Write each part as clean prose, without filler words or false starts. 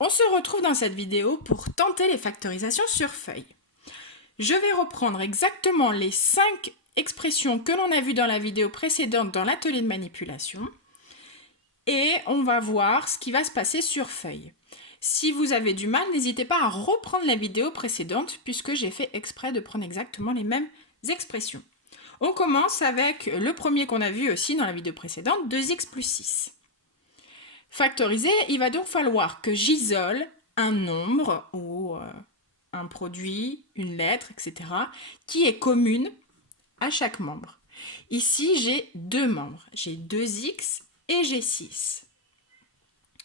On se retrouve dans cette vidéo pour tenter les factorisations sur feuille. Je vais reprendre exactement les 5 expressions que l'on a vues dans la vidéo précédente dans l'atelier de manipulation et on va voir ce qui va se passer sur feuille. Si vous avez du mal, n'hésitez pas à reprendre la vidéo précédente puisque j'ai fait exprès de prendre exactement les mêmes expressions. On commence avec le premier qu'on a vu aussi dans la vidéo précédente, 2x plus 6. Factoriser, il va donc falloir que j'isole un nombre ou un produit, une lettre, etc. qui est commune à chaque membre. Ici, j'ai deux membres. J'ai 2x et j'ai 6.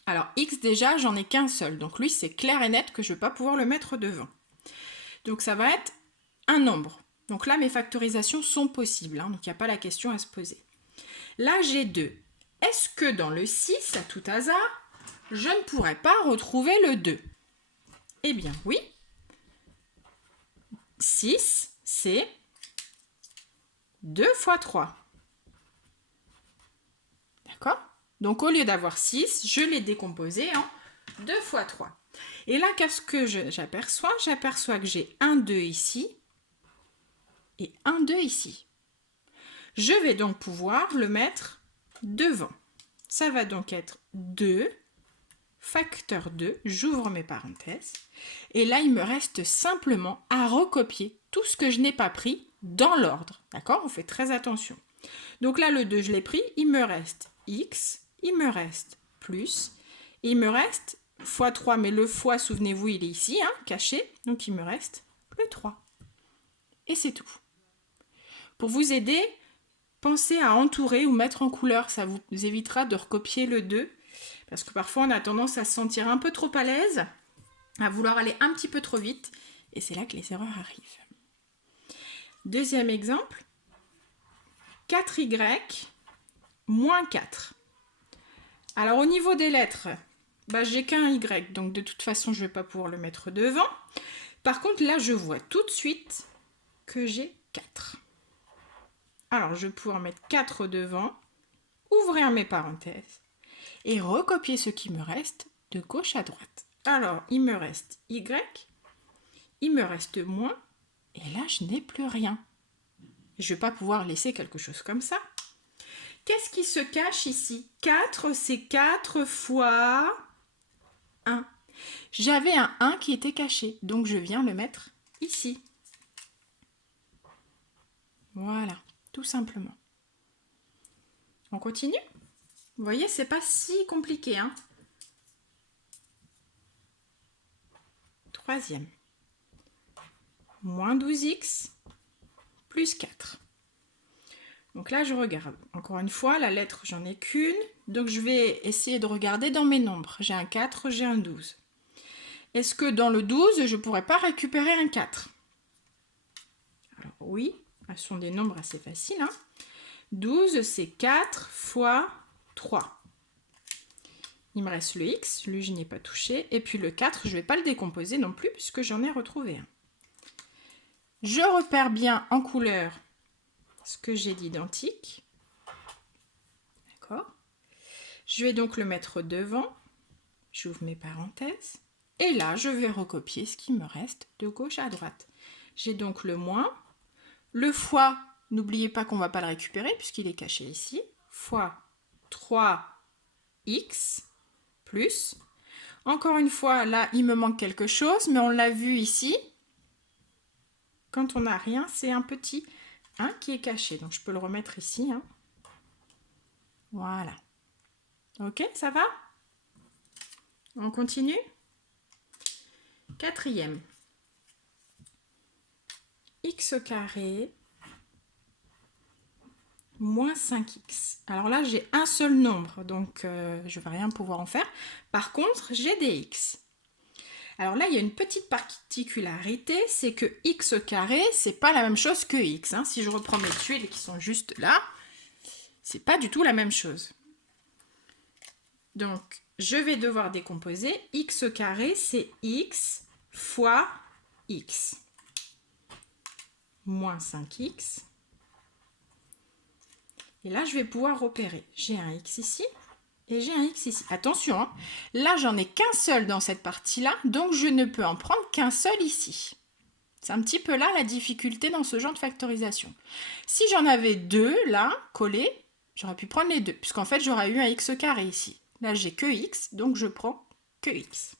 Alors, x déjà, j'en ai qu'un seul. Donc lui, c'est clair et net que je ne vais pas pouvoir le mettre devant. Donc ça va être un nombre. Donc là, mes factorisations sont possibles. Donc il n'y a pas la question à se poser. Là, j'ai 2. Est-ce que dans le 6, à tout hasard, je ne pourrais pas retrouver le 2? Eh bien oui. 6, c'est 2 fois 3. D'accord? Donc au lieu d'avoir 6, je l'ai décomposé en 2 fois 3. Et là, qu'est-ce que j'aperçois? J'aperçois que j'ai un 2 ici et un 2 ici. Je vais donc pouvoir le mettre devant. Ça va donc être 2 facteur 2, j'ouvre mes parenthèses, et là il me reste simplement à recopier tout ce que je n'ai pas pris dans l'ordre, d'accord? On fait très attention. Donc là le 2 je l'ai pris, il me reste x, il me reste plus, et il me reste fois 3, mais le fois, souvenez-vous, il est ici, hein, caché, donc il me reste le 3. Et c'est tout. Pour vous aider, pensez à entourer ou mettre en couleur, ça vous évitera de recopier le 2, parce que parfois on a tendance à se sentir un peu trop à l'aise, à vouloir aller un petit peu trop vite, et c'est là que les erreurs arrivent. Deuxième exemple, 4y moins 4. Alors au niveau des lettres, j'ai qu'un y, donc de toute façon je ne vais pas pouvoir le mettre devant. Par contre là je vois tout de suite que j'ai 4. Alors je vais pouvoir mettre 4 devant, ouvrir mes parenthèses, et recopier ce qui me reste de gauche à droite. Alors, il me reste y, il me reste moins, et là, je n'ai plus rien. Je ne vais pas pouvoir laisser quelque chose comme ça. Qu'est-ce qui se cache ici? 4, c'est 4 fois 1. J'avais un 1 qui était caché, donc je viens le mettre ici. Voilà, tout simplement. On continue? Vous voyez, c'est pas si compliqué, hein? Troisième. Moins 12x plus 4. Donc là, je regarde. Encore une fois, la lettre, j'en ai qu'une. Donc je vais essayer de regarder dans mes nombres. J'ai un 4, j'ai un 12. Est-ce que dans le 12, je ne pourrais pas récupérer un 4? Alors oui, ce sont des nombres assez faciles, hein. 12, c'est 4 fois 3. Il me reste le x, lui je n'y ai pas touché. Et puis le 4, je ne vais pas le décomposer non plus puisque j'en ai retrouvé un. Je repère bien en couleur ce que j'ai d'identique. D'accord? Je vais donc le mettre devant. J'ouvre mes parenthèses. Et là, je vais recopier ce qui me reste de gauche à droite. J'ai donc le moins. Le fois, n'oubliez pas qu'on ne va pas le récupérer puisqu'il est caché ici. Fois 3x plus. Encore une fois, là, il me manque quelque chose, mais on l'a vu ici. Quand on n'a rien, c'est un petit 1 qui est caché. Donc, je peux le remettre ici, hein. Voilà. Ok, ça va? On continue? Quatrième. X carré moins 5x. Alors là, j'ai un seul nombre, donc je ne vais rien pouvoir en faire. Par contre, j'ai des x. Alors là, il y a une petite particularité, c'est que x carré, c'est pas la même chose que x, hein. Si je reprends mes tuiles qui sont juste là, c'est pas du tout la même chose. Donc, je vais devoir décomposer. X carré, c'est x fois x. Moins 5x. Et là, je vais pouvoir repérer. J'ai un x ici et j'ai un x ici. Attention, hein, là j'en ai qu'un seul dans cette partie-là, donc je ne peux en prendre qu'un seul ici. C'est un petit peu là la difficulté dans ce genre de factorisation. Si j'en avais deux là, collés, j'aurais pu prendre les deux, puisqu'en fait j'aurais eu un x carré ici. Là j'ai que x, donc je prends que x.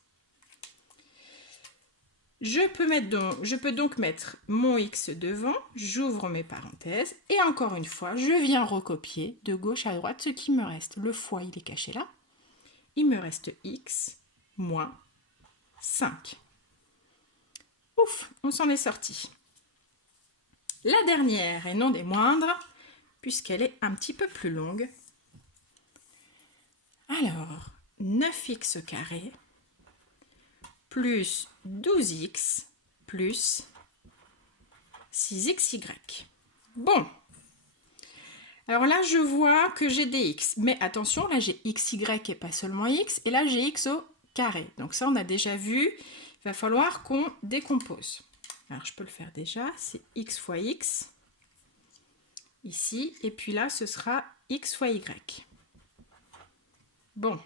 Je peux donc mettre mon x devant, j'ouvre mes parenthèses, et encore une fois, je viens recopier de gauche à droite ce qui me reste. Le fois, il est caché là. Il me reste x moins 5. Ouf, on s'en est sorti. La dernière, et non des moindres, puisqu'elle est un petit peu plus longue. Alors, 9x carré plus 12x plus 6xy. Bon. Alors là, je vois que j'ai des x. Mais attention, là, j'ai xy et pas seulement x. Et là, j'ai x au carré. Donc ça, on a déjà vu. Il va falloir qu'on décompose. Alors, je peux le faire déjà. C'est x fois x. Ici. Et puis là, ce sera x fois y. Bon.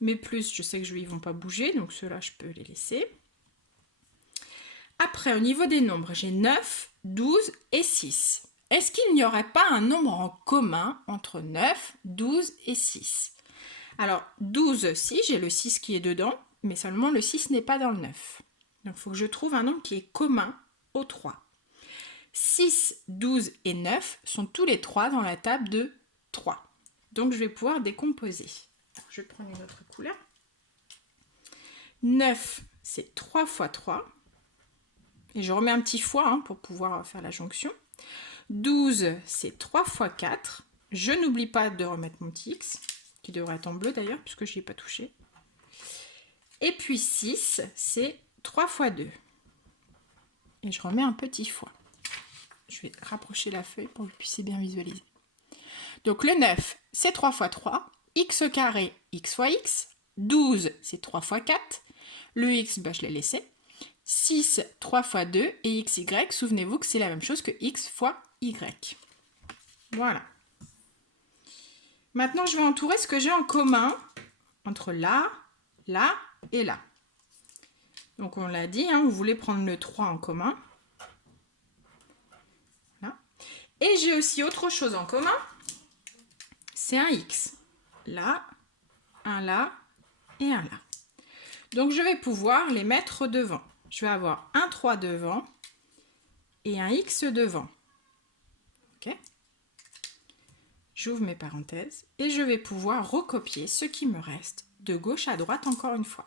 Mes plus, je sais que ils ne vont pas bouger, donc ceux-là, je peux les laisser. Après, au niveau des nombres, j'ai 9, 12 et 6. Est-ce qu'il n'y aurait pas un nombre en commun entre 9, 12 et 6? Alors, 12, si, j'ai le 6 qui est dedans, mais seulement le 6 n'est pas dans le 9. Donc, il faut que je trouve un nombre qui est commun aux 3. 6, 12 et 9 sont tous les 3 dans la table de 3. Donc, je vais pouvoir décomposer. Alors, je vais prendre une autre couleur. 9, c'est 3 fois 3. Et je remets un petit fois pour pouvoir faire la jonction. 12, c'est 3 fois 4. Je n'oublie pas de remettre mon petit x, qui devrait être en bleu d'ailleurs, puisque je n'y ai pas touché. Et puis 6, c'est 3 fois 2. Et je remets un petit fois. Je vais rapprocher la feuille pour que vous puissiez bien visualiser. Donc le 9, c'est 3 fois 3. X carré, x fois x. 12, c'est 3 fois 4. Le x, je l'ai laissé. 6, 3 fois 2 et xy, souvenez-vous que c'est la même chose que x fois y. Voilà. Maintenant, je vais entourer ce que j'ai en commun entre là, là et là. Donc, on l'a dit, on voulait prendre le 3 en commun. Là. Et j'ai aussi autre chose en commun, c'est un x. Là, un là et un là. Donc, je vais pouvoir les mettre devant. Je vais avoir un 3 devant et un x devant. Ok ? J'ouvre mes parenthèses et je vais pouvoir recopier ce qui me reste de gauche à droite encore une fois.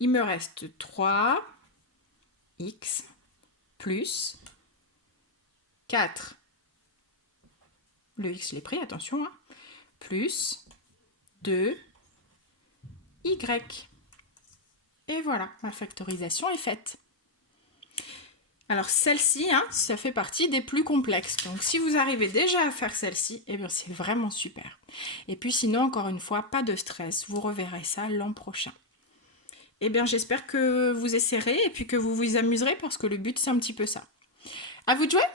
Il me reste 3x plus 4, le x je l'ai pris, attention, plus 2y. Et voilà, ma factorisation est faite. Alors celle-ci, ça fait partie des plus complexes. Donc si vous arrivez déjà à faire celle-ci, eh bien c'est vraiment super. Et puis sinon, encore une fois, pas de stress, vous reverrez ça l'an prochain. Eh bien j'espère que vous essaierez et puis que vous vous amuserez parce que le but c'est un petit peu ça. À vous de jouer!